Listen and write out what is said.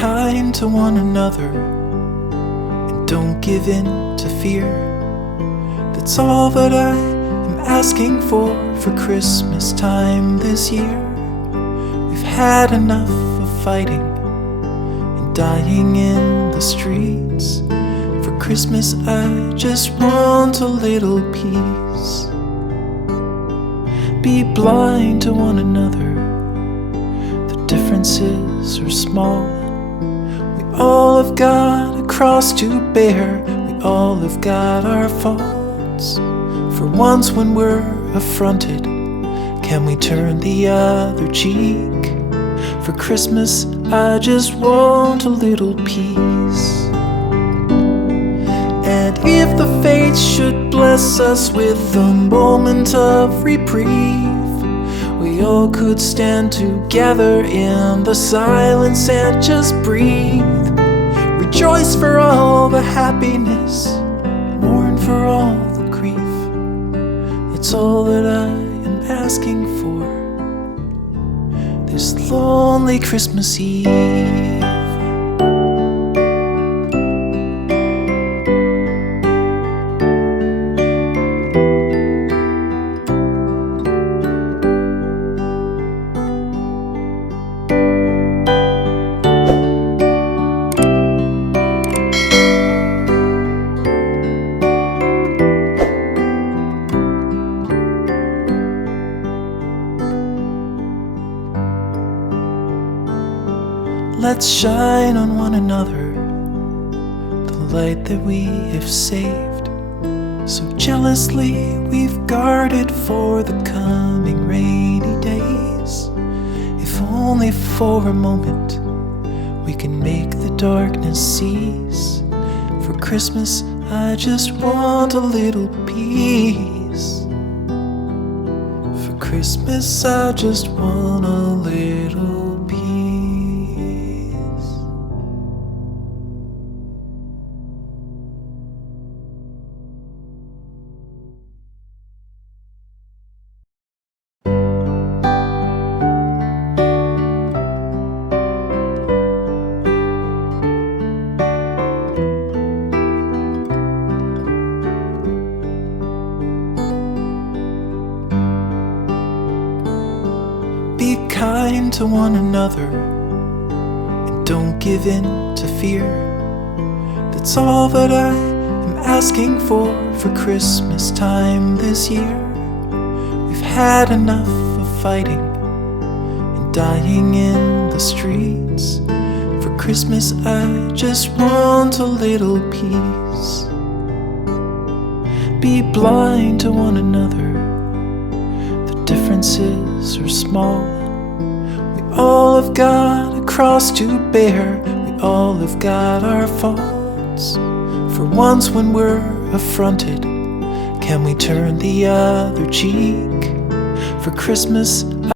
kind to one another and don't give in to fear. That's all that I am asking for Christmas time this year. We've had enough of fighting and dying in the streets. For Christmas I just want a little peace. Be blind to one another, the differences are small. We all have got a cross to bear, we all have got our faults. For once when we're affronted, can we turn the other cheek? For Christmas I just want a little peace. And if the fates should bless us with a moment of reprieve, we all could stand together in the silence and just breathe. Rejoice for all the happiness, mourn for all the grief. It's all that I am asking for this lonely Christmas Eve. Let's shine on one another the light that we have saved. So jealously we've guarded for the coming rainy days. If only for a moment we can make the darkness cease. For Christmas I just want a little peace. For Christmas I just want a little peace. Be kind to one another and don't give in to fear. That's all that I am asking for Christmas time this year. We've had enough of fighting and dying in the streets. For Christmas I just want a little peace. Be blind to one another, differences are small. We all have got a cross to bear, we all have got our faults. For once when we're affronted, can we turn the other cheek? For Christmas